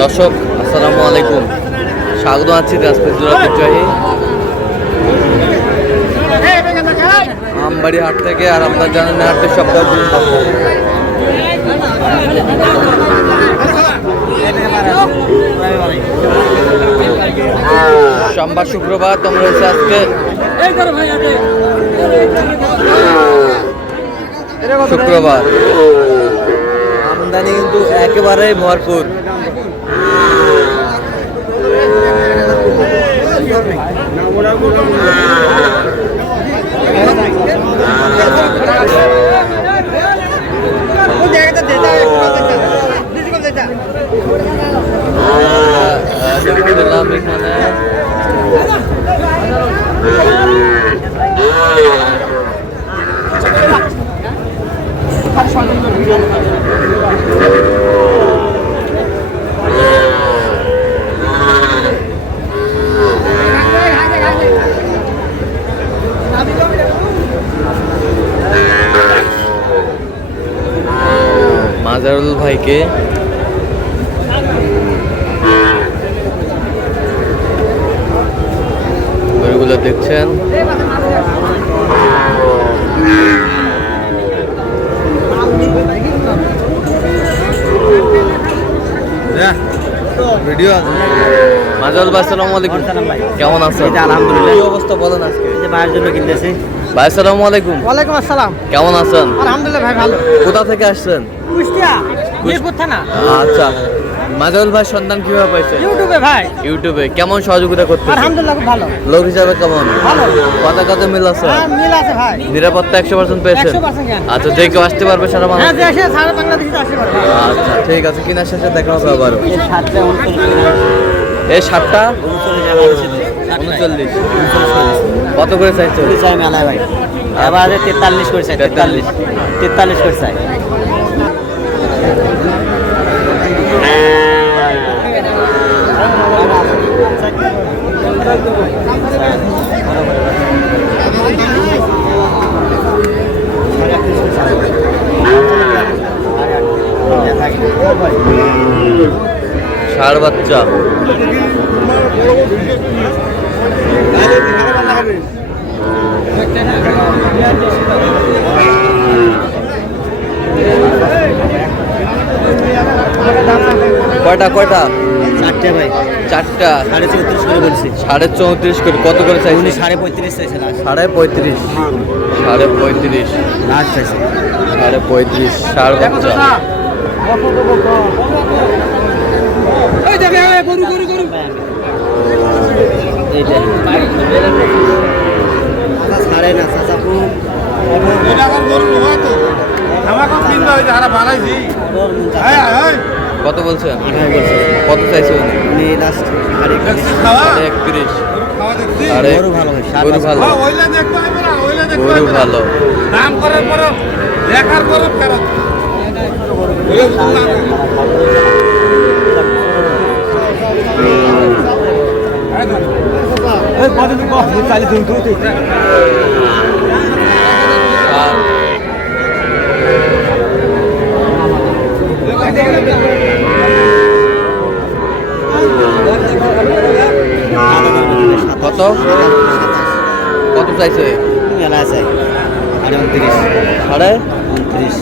দর্শক আসসালামু আলাইকুম, স্বাগত আছি দিনাজপুর জেলার ঐতিহ্যবাহী আমবাড়ি হাট থেকে। আর আপনারা জানেন হাটের সপ্তাহ সোমবার শুক্রবার তোমরা হচ্ছে আজকে শুক্রবার। আমদানি কিন্তু একেবারেই ভরপুর। মাজারুল ভাইকে গরুগুলো দেখছেন। ভিডিও মাজারুল ভাই আসসালামু আলাইকুম, কেমন আছেন? আলহামদুলিল্লাহ। কি অবস্থা বলেন আজকে? ভাইয়ের জন্য কিনতেছি। ভাই আসসালামু আলাইকুম। ওয়ালাইকুম আসসালাম। কেমন আছেন? আলহামদুলিল্লাহ ভাই ভালো। কোথা থেকে আসছেন? কুষ্টিয়া মিরপুর থানা। আচ্ছা, মাজারুল ভাই সন্ধান কিভাবে পাইছেন? ইউটিউবে ভাই। ইউটিউবে। কেমন সহযোগিতা করতেছে? আলহামদুলিল্লাহ খুব ভালো। লোক হিসাবে কেমন? ভালো। কথা কথা মিল আছে? হ্যাঁ মিল আছে ভাই। নিরাপত্তা 100% পেয়েছেন? 100% জ্ঞান। আচ্ছা, যে কেউ আসতে পারবে সারা হ্যাঁ বাংলাদেশে? দেশে সারা বাংলাদেশে আসতে পারবে। আচ্ছা ঠিক আছে, কিনা শেষে দেখা হবে আবার। এই 7টা 39 এই 7টা 39 39 কত করে চাইছো? চাই মেলায় ভাই। এবারে 43 করে চাই। 43 করে চাই। ষাঁড় বাচ্চা কয়টা কয়টা? 4টে ভাই। 4টা 34 করে বলছি। 34.5 করে। কত করে চাইছেন? উনি 35.5 চাইছে লাস্ট। 35.5 35.5 লাস্ট চাইছে। 35.5 ষাঁড় বাচ্চা। এই দেখে গরু গরু গরু। এই দেখ। সাড়ে না চাচাপু। এটা আমার গরু নয় তো। আমাকে কিনতে হইছে হারা বানাইছি। এই এই কত বলছেন? ভাই বলছে কত চাইছেন? উনি লাস্ট খাওয়া 31 খাওয়া দেখছি। গরু ভালো ভাই। গরু ভালো, হ্যাঁ ওইলা দেখতে হবে না, ওইলা দেখতে গরু হবে না। ভালো। দাম করার পর দেখার পর ফেরত। ওইলা বুঝলাম না। এই কত কত চাইলে তুই আর কত কত চাইছে? মেলা চাই। 29 সাড়ে 29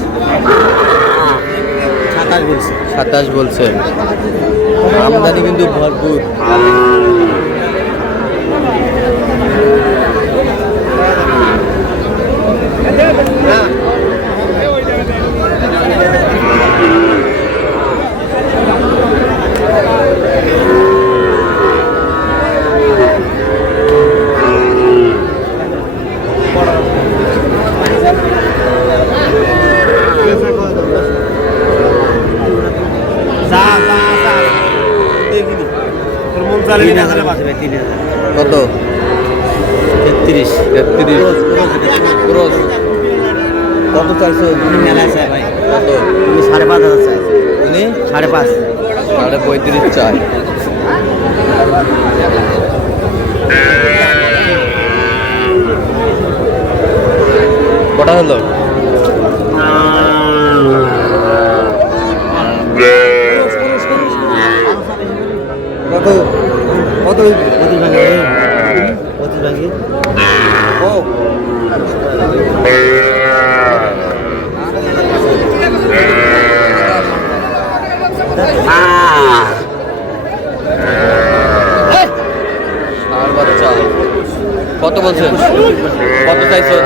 27 বলছে। 27 বলছেন। আমদানি কিন্তু ভরপুর। কত? 33 ক্রস। কত চাইছো? মেলায় চাই ভাই। কত? উনি 5.5 চাই। উনি 5.5 35 চাই। কটা হলো? কত কত 25 ভাঙে 25 ভাঙে ও আর বাচ্চা কত বলছেন? কত চাইছেন?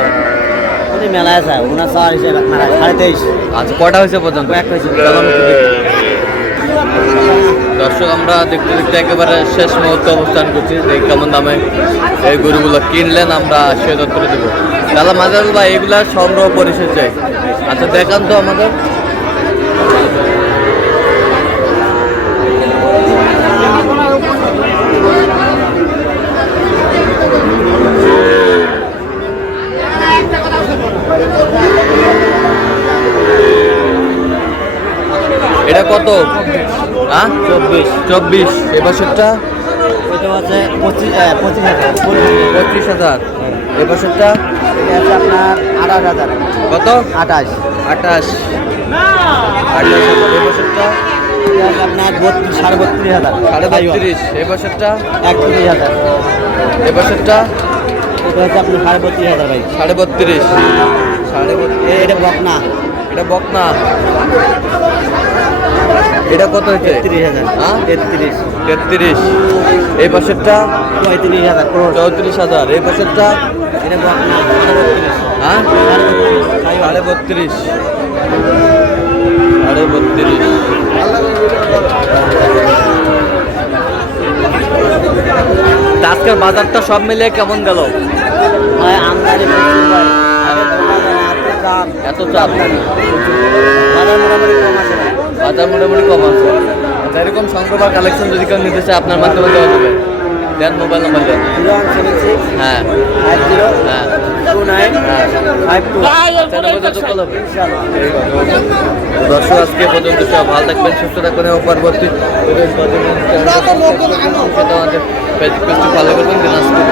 মেলা আছে ওনার 4 হিসেবে 23.5। আচ্ছা কয়টা হয়েছে পর্যন্ত? একটা হয়েছে। দর্শক আমরা দেখতে দেখতে একেবারে শেষ মুহূর্তে অবস্থান করছি যে কেমন দামে এই গরুগুলো কিনলেন আমরা সে তথ্য দেবো। তাহলে মাজারুল ভাই এগুলা সংগ্রহ পরিশেষ চাই। আচ্ছা দেখান তো আমাদের। এটা কত? হ্যাঁ 24। এবছরটা ওইটা হচ্ছে 25,000 এবছরটা এটা আছে আপনার 28,000 কত? 28 28 এবছরটা এটা আছে আপনার 32,500 32.5 এবছরটা 31,000 এবছরটা এটা হচ্ছে আপনার 32,500 ভাই 32.5 এটা বকনা এটা বকনা। এটা কত হয়েছে? 33,000 হ্যাঁ 33 এই পাশেরটা 35,000 34,000 এই পাশেরটা এটা বকনা হ্যাঁ 32.5 আজকের বাজারটা সব মিলিয়ে কেমন গেল? ভাই আমদানি প্রচুর ভাই আরে দোকানে এত চাপ বাজার মোটামুটি কম আছে ভাই বাজার মোটামুটি কম আছে। আচ্ছা এরকম সংগ্রহ বা কালেকশন যদি কেউ নিতে চায় আপনার মাধ্যমে দেওয়া যাবে। দেন মোবাইল নাম্বার দেন। 0176 হ্যাঁ 50 হ্যাঁ 29 52 ইনশাআল্লাহ। দর্শক আজকে পর্যন্ত সব ভালো থাকবেন, সুস্থ থাকবেন এবং পরবর্তী ফেসবুক পেজটি ফলো করবেন দিনাজপুর।